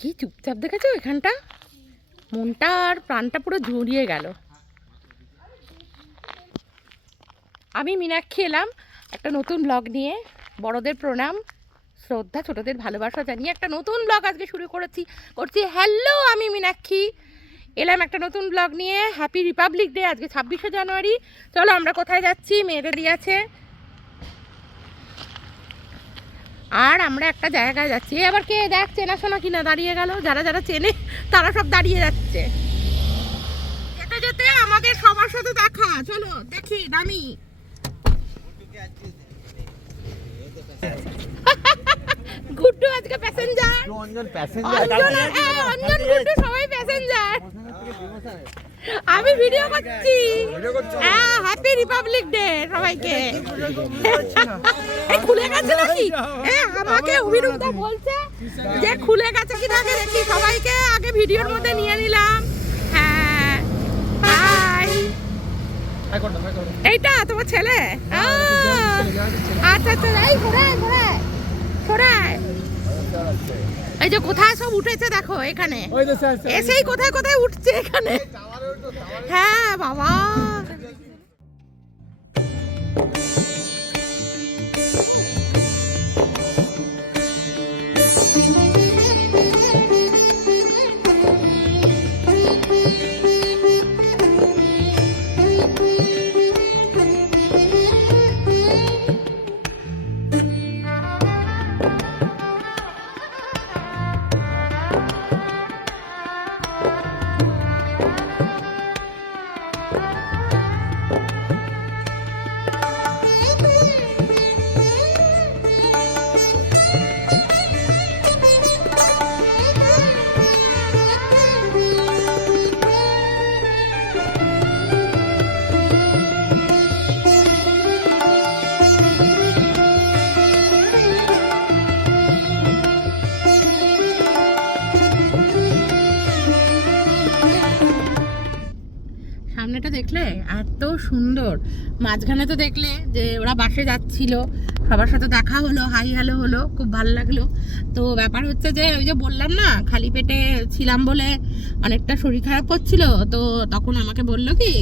কি চুপচাপ দেখেছো এখানটা, মনটা আর প্রাণটা পুরো জড়িয়ে গেল। আমি মীনাক্ষী এলাম একটা নতুন ব্লগ নিয়ে। বড়দের প্রণাম, শ্রদ্ধা, ছোটদের ভালোবাসা জানিয়ে একটা নতুন ব্লগ আজকে শুরু করছি। হ্যালো, আমি মীনাক্ষী এলাম একটা নতুন ব্লগ নিয়ে। হ্যাপি রিপাবলিক ডে, আজকে 26শে জানুয়ারি। চলো আমরা কোথায় যাচ্ছি, মেয়েদের আছে আর আমরা একটা জায়গায় যাচ্ছি। আবার কে দেখ চেনাশোনা কিনা দাঁড়িয়ে গেল, যারা যারা চেনে তারা সব দাঁড়িয়ে যাচ্ছে। যেতে যেতে আমাদের সবার সাথে দেখা, চলো দেখি নামি। গুড্ডু আজকে প্যাসেঞ্জার, অঞ্জন গুড্ডু সবাই প্যাসেঞ্জার। আমি ভিডিও করছি। হ্যাঁ, হ্যাপি রিপাবলিক ডে সবাইকে। খুলে গেছে নাকি? আমাকে অভিরূপদা বলছে যে খুলে গেছে কি না দেখি। সবাইকে আগে ভিডিওর মধ্যে নিয়ে নিলাম। হ্যাঁ, হাই। এইটা তোমার ছেলে? আচ্ছা আচ্ছা, এই ঘোরায় ঘোরায় ঘোরায়। এই যে কোথায় সব উঠেছে দেখো, এখানে এসেই কোথায় কোথায় উঠছে এখানে। হ্যাঁ বাবা, সামনেটা দেখলে এত সুন্দর। মাঝখানে তো দেখলে যে ওরা বাসে যাচ্ছিল, সবার সাথে দেখা হলো, হাই হ্যালো হলো, খুব ভালো লাগলো। তো ব্যাপার হচ্ছে যে ওই যে বললাম না, খালি পেটে ছিলাম বলে অনেকটা শরীর খারাপ করছিল। তো তখন আমাকে বললো কি,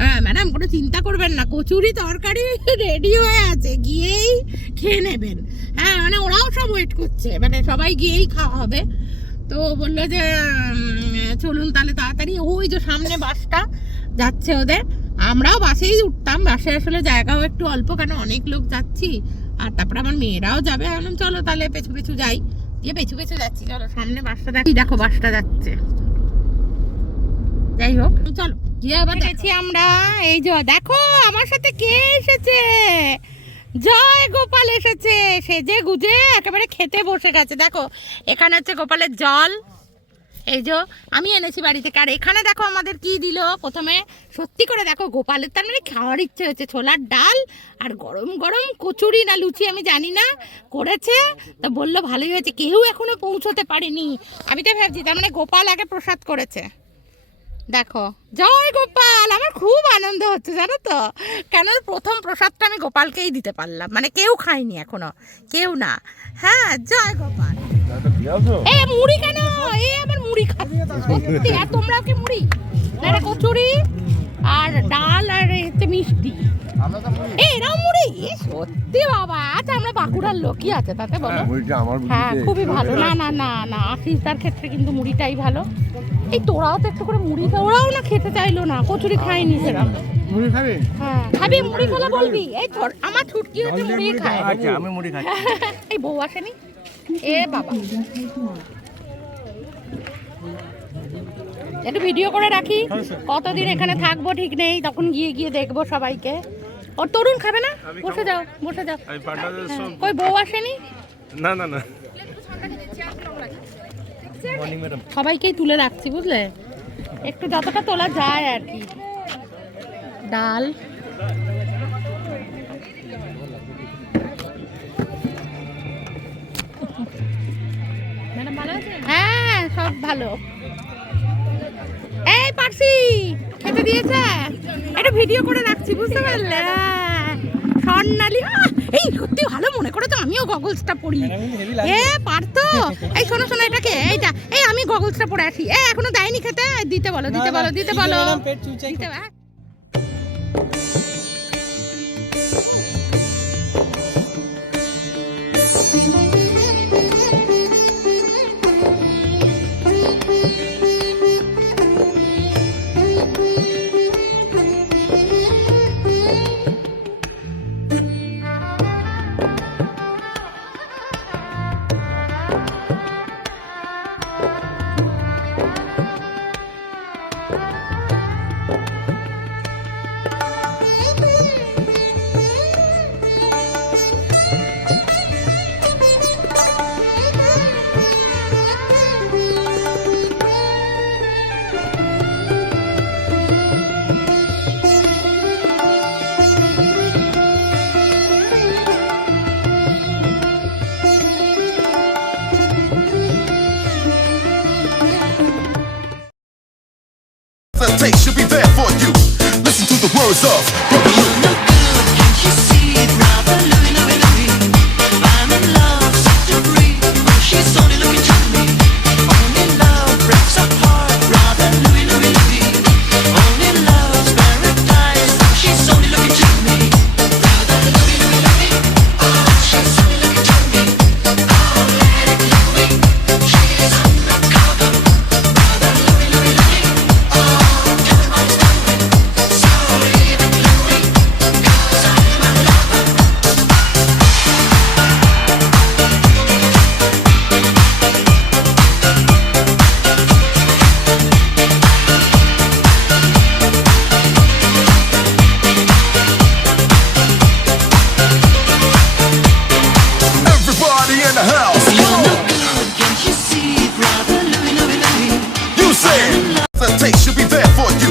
হ্যাঁ ম্যাডাম কোনো চিন্তা করবেন না, কচুরি তরকারি রেডি হয়ে আছে, গিয়েই খেয়ে নেবেন। হ্যাঁ মানে ওরাও সব ওয়েট করছে, মানে সবাই গিয়েই খাওয়া হবে। তো বললো যে চলুন তাহলে তাড়াতাড়ি, ওই যে সামনে বাসটা যাচ্ছে ওদের। আমরাও বাসেই উঠতাম, বাসে আসলে জায়গাও একটু অল্প, কেন অনেক লোক যাচ্ছি। আর তারপরে আমার মেয়েরাও যাবে, আমি চলো তাহলে পেছু পেছু যাই। গিয়ে পেছু পেছু যাচ্ছি, চলো সামনে বাসটা দেখি, দেখো বাসটা যাচ্ছে। যাই হোক চলো গিয়ে আবার গেছি আমরা। এই যে দেখো আমার সাথে কে এসেছে, জয় গোপাল এসেছে, সেজে গুজে একেবারে খেতে বসে গেছে। দেখো এখানে হচ্ছে গোপালের জল, এই যে আমি এনেছি বাড়ি থেকে। আর এখানে দেখো আমাদের কি দিল প্রথমে, সত্যি করে দেখো গোপালের তার মানে খাওয়ার ইচ্ছে হয়েছে, ছোলার ডাল আর গরম গরম কচুরি না লুচি আমি জানি না করেছে। তা বললো ভালোই হয়েছে, কেউ এখনো পৌঁছতে পারেনি। আমি তো ভাবছি তার মানে গোপাল আগে প্রসাদ করেছে। দেখো জয় গোপাল, আমার খুব আনন্দ হচ্ছে জানো তো, কেন প্রথম প্রসাদটা আমি গোপালকেই দিতে পারলাম, মানে কেউ খায়নি এখনো, কেউ না। হ্যাঁ জয় গোপাল। এ মুড়ি কেন, এ আমার মুড়ি খাচ্ছে। আর তোমরা কি মুড়ি না, কচুরি আর ডাল আর হচ্ছে মিষ্টি, এরাও মুড়ি। সত্যি বাবা, আচ্ছা আমরা বাঁকুড়ার লোকই আছে তাতে বলো। হ্যাঁ খুবই ভালো। না না না না, আশিসদার ক্ষেত্রে কিন্তু মুড়িটাই ভালো। এই তোরাও তো একটু করে মুড়ি খা, ওরাও না খেতে চাইলো না, কচুরি খায়নি সেরকম। মুড়ি খাবি? হ্যাঁ খাবি, মুড়ি খেলে বলবি। এই আমার ছুটকি হচ্ছে মুড়ি খায়। আচ্ছা আমি মুড়ি খাই। এই বউ আসেনি, এ বাবা একটু ভিডিও করে রাখি, কতদিন এখানে থাকবো ঠিক নেই, তখন গিয়ে গিয়ে দেখবো সবাইকে। ওর তরুণ খাবে না, বসে যাও বসে যাও। কই বউ আসেনি? না না না, সবাইকেই তুলে রাখছি বুঝলে, একটু যতটা তোলা যায় আর কি। ডাল হ্যাঁ সব ভালো। এই পারসি খেতে দিয়েছে, একটা ভিডিও করে রাখছি বুঝতে পারলে। স্বর্ণালী, এই সত্যি ভালো মনে করে তো, আমিও গগলসটা পরি। এ পারতো। এই শোনো শোনো, এটাকে এইটা, এই গগলসটা পরে আসি। এখনো দেয়নি খেতে, দিতে বলো দিতে বলো দিতে বলো দিতে। Should be there for you. Listen to the words of Brother Lou. Can't you see it, brother Louie, Louie, Louie? I'm in love, such a breeze. She's only looking to me. Only love breaks our heart, brother Louie, Louie, Louie. Only love's paradise. She's only looking to me. Brother Louie, Louie, Louie. Oh, she's only looking to me. Oh, Lady Louie, she's undercover. Brother Louie, Louie, Louie. Oh, tell me what's doing. So leave it, Louie, 'cause I'm a lover. Everybody in the house. You're no good, can't you see, brother Louie, Louie, Louie? You say the tape should be there for you.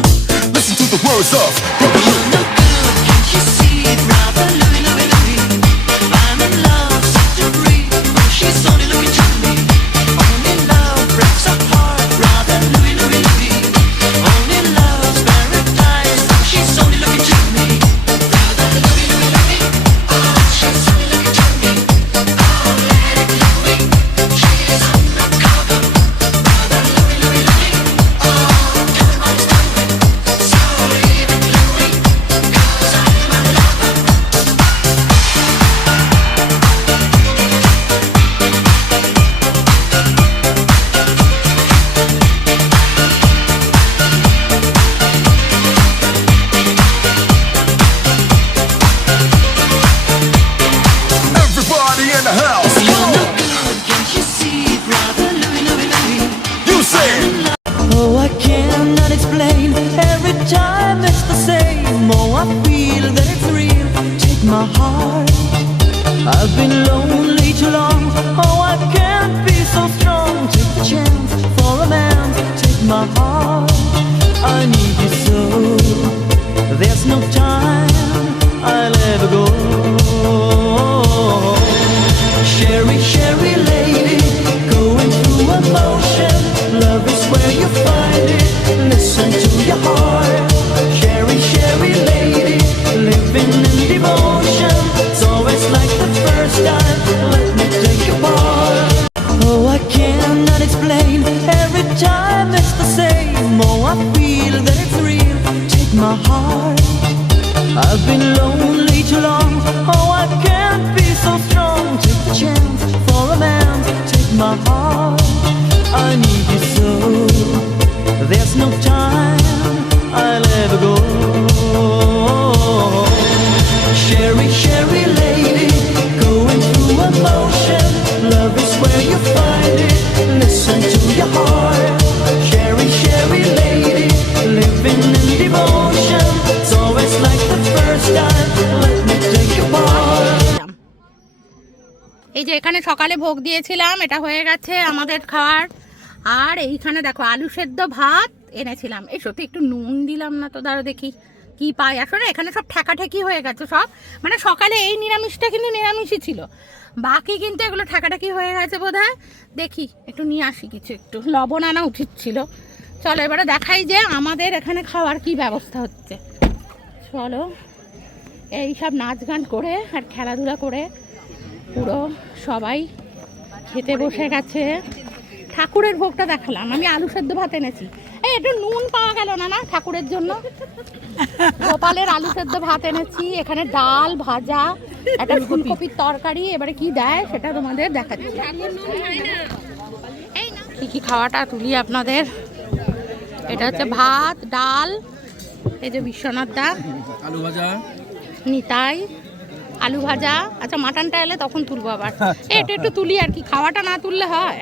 Listen to the words of Brother Lou. No good, can't you see, brother Louie, Louie, Louie? I'm in love, such a breeze. She's only looking to me. Only love breaks our heart, brother Louie, Louie, Louie. Only love's paradise. She's only looking to me. Brother Louie, Louie, Louie. Oh, she's only looking to me. Oh, Lady Louie, she's undercover. Brother Louie, Louie, Louie. Oh, tell me what's doing. So leave it, Louie, 'cause I'm a lover. Everybody in the house. You're no good, can't you see, brother Louie, Louie, Louie? You say Oh, I cannot explain. Every time it's the same. Oh, I feel that it's real. Take my heart. I've been lonely too long. Oh, I can't be so strong. Take the chance for a man. Take my heart. I need you so. There's no time I'll ever go. Sherry, Sherry lady, going through emotion. Love is where you find it. Listen to your heart. Sherry, Sherry lady, living in devotion. It's always like the first time. Let me take you part. Oh, I cannot explain. Every time it's the same. Oh, I feel that it's real. Take my heart. I've been lonely too long. Oh, I can't be so strong. Take the chance for a man. Take my heart. I need you so. There's no time I'll ever go. Sherry, Sherry lady, going through emotion. Love is where you find it. Listen to your heart. Sherry, Sherry lady, living in devotion. It's always like the first time. Let me take you part. এই যে এখানে সকালে ভোগ দিয়েছিলাম, এটা হয়ে গেছে আমাদের খাওয়ার। আর এইখানে দেখো আলু সেদ্ধ ভাত এনেছিলাম। এই সত্যি একটু নুন দিলাম না তো, দাঁড়ো দেখি কি পাই। আসলে এখানে সব ঠেকাঠেকি হয়ে গেছে সব, মানে সকালে এই নিরামিষটা কিন্তু নিরামিষই ছিল, বাকি কিন্তু এগুলো ঠেকাঠেকি হয়ে গেছে বোধহয়। দেখি একটু নিয়ে আসি কিছু, একটু লবণ আনা উচিত ছিল। চলো এবারে দেখাই যে আমাদের এখানে খাওয়ার কি ব্যবস্থা হচ্ছে। চলো এই সব নাচ গান করে আর খেলাধুলা করে পুরো সবাই খেতে বসে গেছে। ঠাকুরের ভোগটা দেখালাম, আমি আলু সেদ্ধ ভাত এনেছি। এই একটু নুন পাওয়া গেল না না ঠাকুরের জন্য? গোপালের আলু সেদ্ধ ভাত এনেছি, এখানে ডাল ভাজা, একটা ফুলকপির তরকারি, এবারে কি দেয় সেটা তোমাদের দেখাচ্ছি। কি কি খাওয়াটা তুলি আপনাদের। এটা হচ্ছে ভাত, ডাল, এই যে বিশ্বনাথ দা, আলু ভাজা, নিতাই, আলু ভাজা। আচ্ছা মাটনটা এলে তখন তুলবো আবার। এটা একটু তুলি আর কি, খাওয়াটা না তুললে হয়?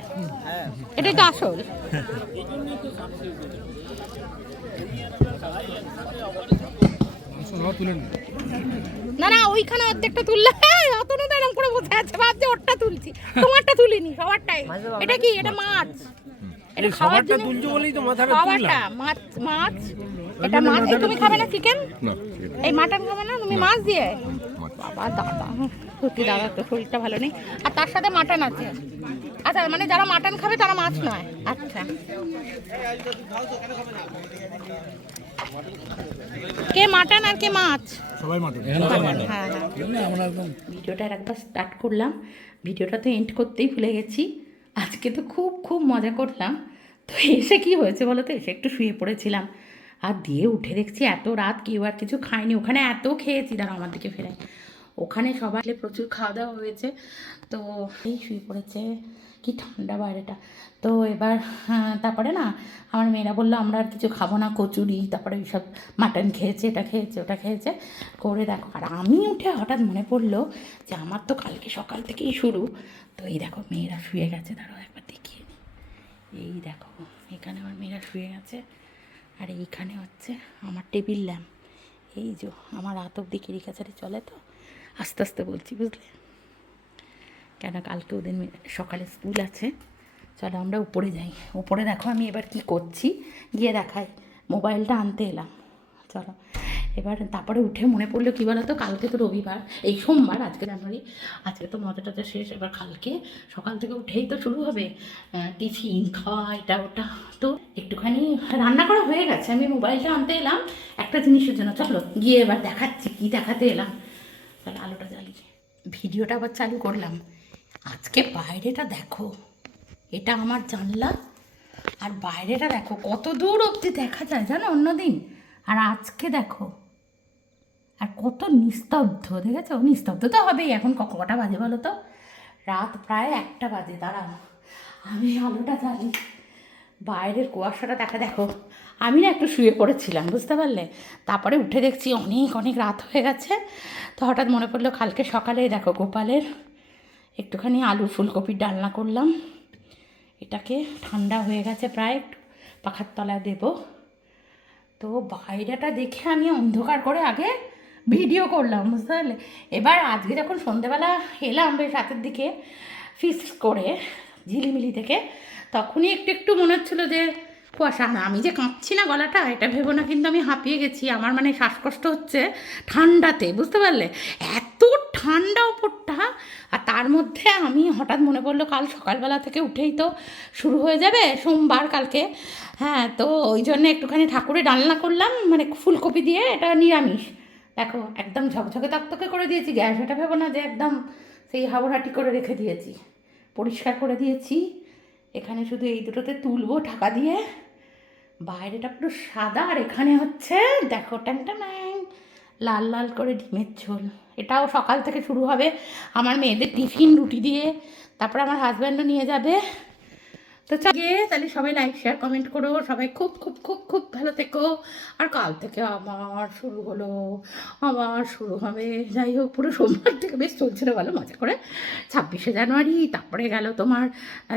এটাই তো আসল। না না ওইখানে অর্ধেকটা তুললে অত না এরকম করে বসে আছে, ভাবছে ওরটা তুলছি, তোমারটা তুলিনি, সবারটাই। এটা কি? এটা মাছ। এটা খাবারটা তুলছো বলেই তো মাথাটা তুললাম। খাবারটা মাছ, মাছ। এটা মাছ। তুমি খাবে না চিকেন? না এই মাটন খাবে না তুমি মাছ দিয়ে? বাবা দাদা, সত্যি দাদা তো শরীরটা ভালো নেই। আর তার সাথে মাটন আছে। আচ্ছা মানে যারা মাটন খাবে তারা মাছ নয়। আচ্ছা কে মাটন আর কে মাছ? সবাই মাটন। হ্যাঁ ভিডিওটা একবার স্টার্ট করলাম, ভিডিওটা তো এন্ড করতেই ভুলে গেছি। আজকে তো খুব খুব মজা করলাম। তো এসে কি হয়েছে বলো তো, এসে একটু শুয়ে পড়েছিলাম, আর দিয়ে উঠে দেখছি এত রাত কেউ আর কিছু খায়নি। ওখানে এত খেয়েছি, দাঁড়া আমার দিকে ফেরাই, ওখানে সবাই প্রচুর খাওয়া দাওয়া হয়েছে। তো এই শুয়ে পড়েছে, কি ঠান্ডা বাইরেটা। তো এবার তারপরে না আমার মেয়েরা বললো আমরা আর কিছু খাবো না, কচুরি, তারপরে এইসব মাটন খেয়েছে, এটা খেয়েছে, ওটা খেয়েছে করে দেখো। আর আমি উঠে হঠাৎ মনে পড়লো যে আমার তো কালকে সকাল থেকেই শুরু। তো এই দেখো মেয়েরা শুয়ে গেছে, দাঁড়াও একবার দেখিয়ে নিই। এই দেখো এখানে আমার মেয়েরা শুয়ে গেছে, আর এইখানে হচ্ছে আমার টেবিল ল্যাম্প। এই যে আমার রাত অব্দি কিরিকাচারি চলে, তো আস্তে আস্তে বলছি বুঝলে, কেন কালকে ওদের সকালে স্কুল আছে। চলো আমরা উপরে যাই। উপরে দেখো আমি এবার কি করছি গিয়ে দেখাই। মোবাইলটা আনতে এলাম, চলো। এবার তারপরে উঠে মনে পড়লো কী বলো তো, কালকে তো রবিবার, এই সোমবার, আজকে জানুয়ারি, আজকে তো মজা টজা শেষ। এবার কালকে সকাল থেকে উঠেই তো শুরু হবে টিফিন খাওয়া, এটা ওটা। তো একটুখানি রান্না করা হয়ে গেছে, আমি মোবাইলটা আনতে এলাম একটা জিনিসের জন্য। চলো গিয়ে এবার দেখাচ্ছি কী দেখাতে এলাম। তাহলে আলোটা জ্বালিয়ে ভিডিওটা আবার চালু করলাম। আজকে বাইরেটা দেখো, এটা আমার জানলা, আর বাইরেটা দেখো কত দূর অবধি দেখা যায় জানো অন্যদিন, আর আজকে দেখো, আর কত নিস্তব্ধ। দেখেছো? নিস্তব্ধ তো হবেই। এখন কটা বাজে বলো তো? রাত প্রায় 1টা বাজে। দাঁড়াও আমি আলোটা জ্বালি, বাইরের কুয়াশাটা দেখা। দেখো আমি না একটু শুয়ে পড়েছিলাম বুঝতে পারলে, তারপরে উঠে দেখছি অনেক অনেক রাত হয়ে গেছে। তো হঠাৎ মনে পড়লো কালকে সকালে দেখো গোপালের একটুখানি আলু ফুলকপির ডালনা করলাম, এটাকে ঠান্ডা হয়ে গেছে প্রায়, একটু পাখার তলায় দেবো। তো বাইরেটা দেখে আমি অন্ধকার করে আগে ভিডিও করলাম বুঝতে পারলে। এবার আজকে যখন সন্ধেবেলা এলাম বেশ রাতের দিকে ফিক্স করে ঝিলিমিলি থেকে, তখনই একটু একটু মনে হচ্ছিলো যে কুয়াশা। না আমি যে কাঁপছি না গলাটা এটা ভেবো না, কিন্তু আমি হাঁপিয়ে গেছি। আমার মানে শ্বাসকষ্ট হচ্ছে ঠান্ডাতে বুঝতে পারলে, এত ঠান্ডা ওপরটা। আর তার মধ্যে আমি হঠাৎ মনে পড়লো কাল সকালবেলা থেকে উঠেই তো শুরু হয়ে যাবে সোমবার কালকে। হ্যাঁ তো ওই জন্য একটুখানি ঠাকুরের ডালনা করলাম, মানে ফুলকপি দিয়ে, এটা নিরামিষ। দেখো একদম ঝকঝকে তকতকে করে দিয়েছি। গ্যাস এটা ভেবো না যে একদম সেই হাবড়াটি করে রেখে দিয়েছি, পরিষ্কার করে দিয়েছি। এখানে শুধু এই দুটোতে তুলবো ঢাকা দিয়ে, বাইরেটা পুরো সাদা। আর এখানে হচ্ছে দেখো ট্যাংটা ম্যাং লাল লাল করে ডিমের ঝোল। এটাও সকাল থেকে শুরু হবে আমার মেয়েদের টিফিন রুটি দিয়ে, তারপরে আমার হাজব্যান্ডও নিয়ে যাবে। তো গিয়ে তাহলে সবাই লাইক শেয়ার কমেন্ট করো, সবাই খুব খুব খুব খুব ভালো থেকো। আর কাল থেকে আবার শুরু হলো, আবার শুরু হবে। যাই হোক পুরো সোমবার থেকে বেশ চলছিল ভালো মজা করে। 26শে জানুয়ারি, তারপরে গেল তোমার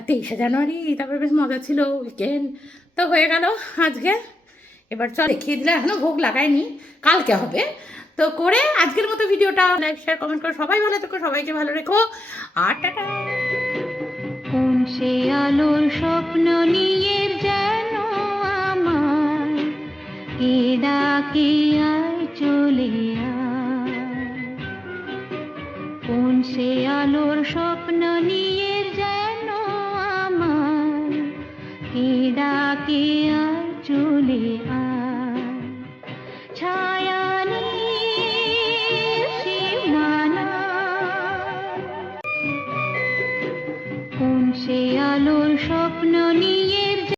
23শে জানুয়ারি, তারপরে বেশ মজা ছিল, উইকেন্ড তো হয়ে গেল আজকে। এবার চল দেখিয়ে দিলে, এখনও ভোগ লাগায়নি, কালকে হবে। তো করে আজকের মতো ভিডিওটা লাইক শেয়ার কমেন্ট করো, সবাই ভালো থেকো, সবাইকে ভালো রেখো, আর টাটা। কোন সে আলোর স্বপ্ন নিয়ে যেন আমার কে ডাকে আয় চলে আয়। কোন সে আলোর স্বপ্ন নিয়ে যেন আমার কে ডাকে আয় চলে আয়। ছায়া সীমানা, কোন সে আলোর স্বপ্ন স্বপ্ন নিয়ে